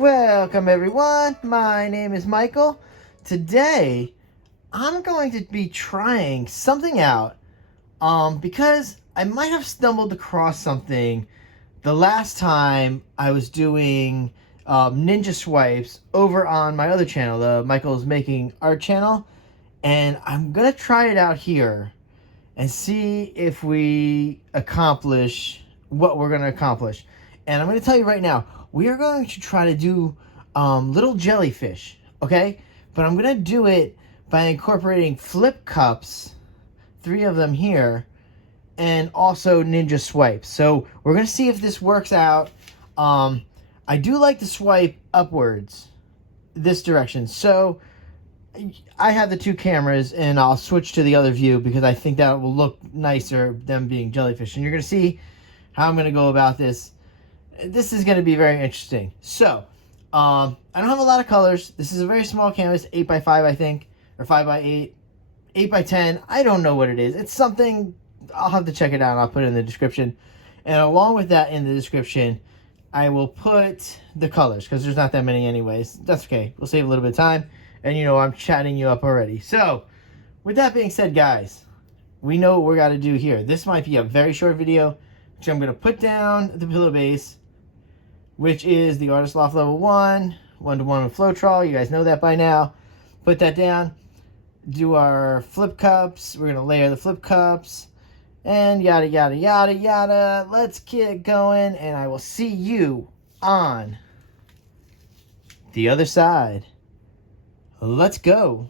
Welcome everyone, my name is Michael. Today, I'm going to be trying something out because I might have stumbled across something the last time I was doing ninja swipes over on my other channel, the Michael's Making Art channel, and I'm going to try it out here and see if we accomplish what we're going to accomplish. And I'm going to tell you right now, we are going to try to do little jellyfish, okay? But I'm going to do it by incorporating flip cups, 3 of them here, and also ninja swipes. So we're going to see if this works out. I do like to swipe upwards this direction. So I have the 2 cameras, and I'll switch to the other view because I think that will look nicer, them being jellyfish. And you're going to see how I'm going to go about this. This is going to be very interesting. So, I don't have a lot of colors. This is a very small canvas, 8x5, I think, or 5x8, 8x10. I don't know what it is. It's something, I'll have to check it out, and I'll put it in the description. And along with that in the description, I will put the colors, because there's not that many anyways. That's okay. We'll save a little bit of time. And you know, I'm chatting you up already. So, with that being said, guys, we know what we're got to do here. This might be a very short video, which I'm going to put down the pillow base, which is the Artist Loft Level 1, 1-to-1 with Floetrol. You guys know that by now. Put that down. Do our flip cups. We're going to layer the flip cups. And yada, yada, yada, yada. Let's get going. And I will see you on the other side. Let's go.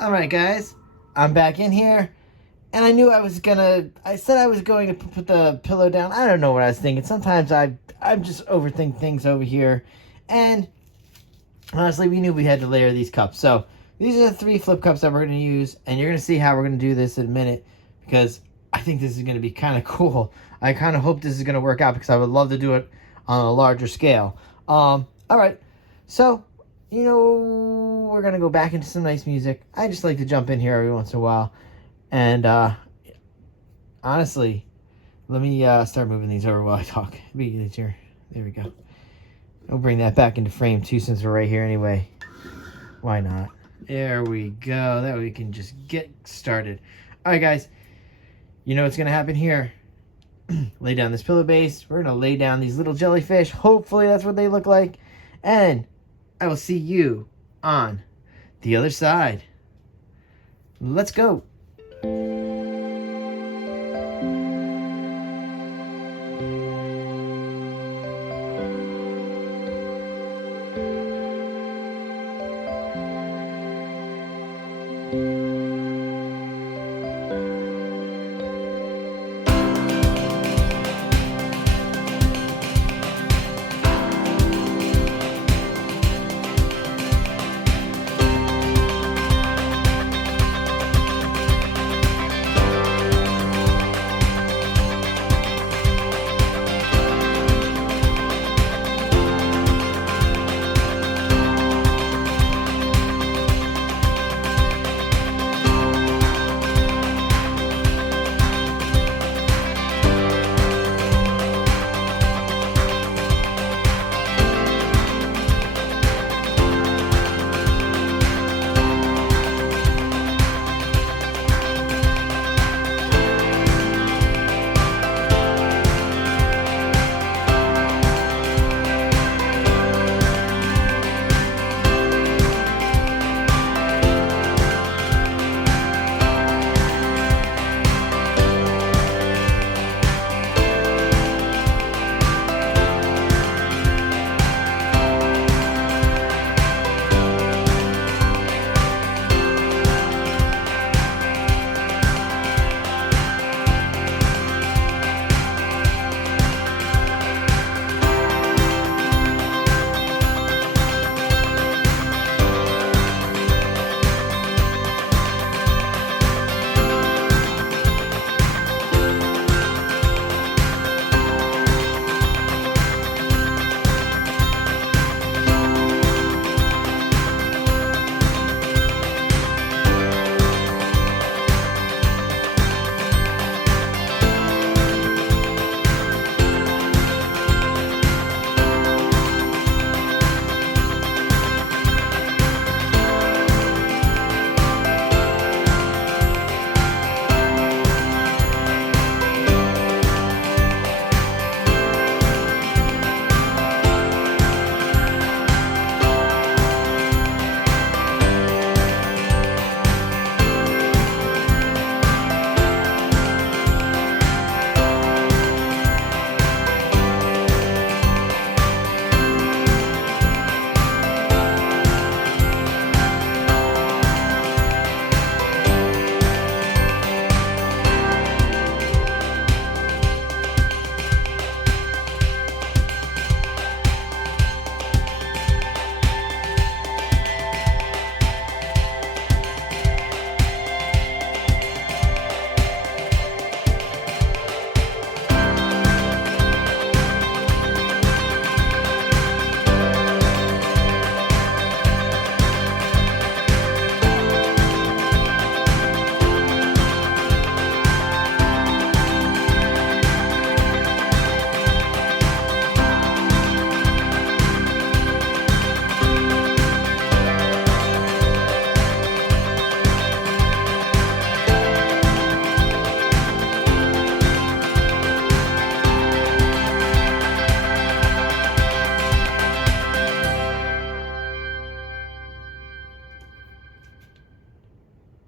Alright guys, I'm back in here, and I knew I said I was going to put the pillow down. I don't know what I was thinking. Sometimes I just overthink things over here, and honestly, we knew we had to layer these cups. So these are the 3 flip cups that we're going to use, and you're going to see how we're going to do this in a minute, because I think this is going to be kind of cool. I kind of hope this is going to work out, because I would love to do it on a larger scale. Alright, so you know, we're going to go back into some nice music. I just like to jump in here every once in a while. And, honestly, let me start moving these over while I talk. It'd be easier. There we go. I'll bring that back into frame, too, since we're right here anyway. Why not? There we go. That way we can just get started. All right, guys. You know what's going to happen here. Lay down this pillow base. We're going to lay down these little jellyfish. Hopefully that's what they look like. And I will see you on the other side. Let's go.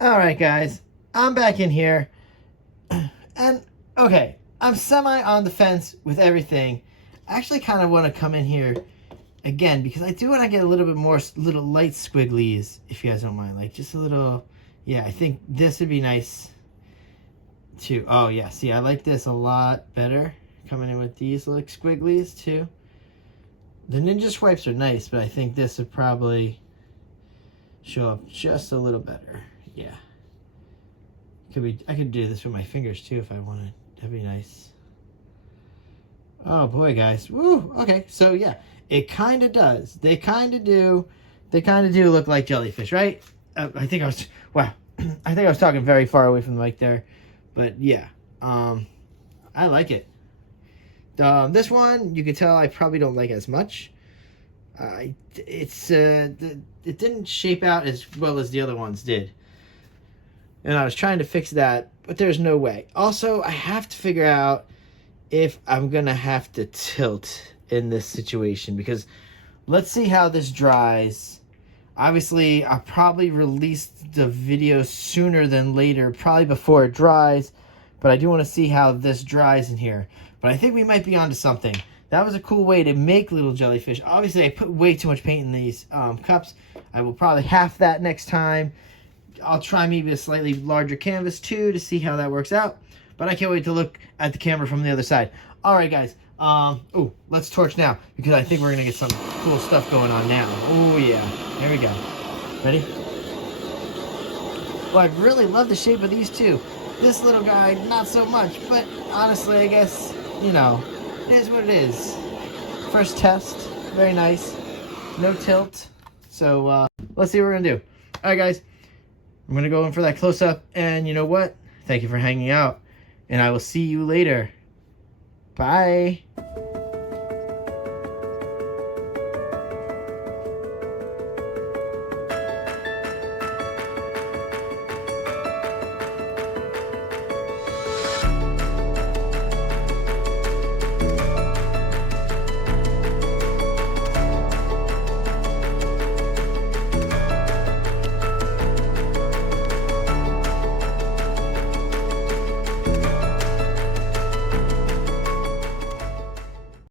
All right, guys, I'm back in here, and okay, I'm semi on the fence with everything. I actually kind of want to come in here again because I do want to get a little bit more little light squigglies, if you guys don't mind, like just a little. Yeah, I think this would be nice too. Oh yeah, see, I like this a lot better. Coming in with these little squigglies too. The ninja swipes are nice, but I think this would probably show up just a little better. Yeah. Could be. I could do this with my fingers too if I wanted. That'd be nice. Oh boy, guys. Woo. Okay. So yeah, it kind of does. They kind of do. They kind of do look like jellyfish, right? I think I was. Wow. I think I was talking very far away from the mic there, but yeah. I like it. This one you can tell I probably don't like as much. It didn't shape out as well as the other ones did. And I was trying to fix that, but there's no way. Also, I have to figure out if I'm going to have to tilt in this situation, because let's see how this dries. Obviously, I'll probably release the video sooner than later, probably before it dries, but I do want to see how this dries in here. But I think we might be onto something. That was a cool way to make little jellyfish. Obviously, I put way too much paint in these cups. I will probably half that next time. I'll try maybe a slightly larger canvas too to see how that works out. But I can't wait to look at the camera from the other side. All right, guys. Ooh, let's torch now because I think we're gonna get some cool stuff going on now. Oh yeah, there we go. Ready? Well, I really love the shape of these two. This little guy, not so much. But honestly, I guess you know, it is what it is. First test, very nice. No tilt. So let's see what we're gonna do. All right, guys. I'm going to go in for that close-up, and you know what? Thank you for hanging out, and I will see you later. Bye.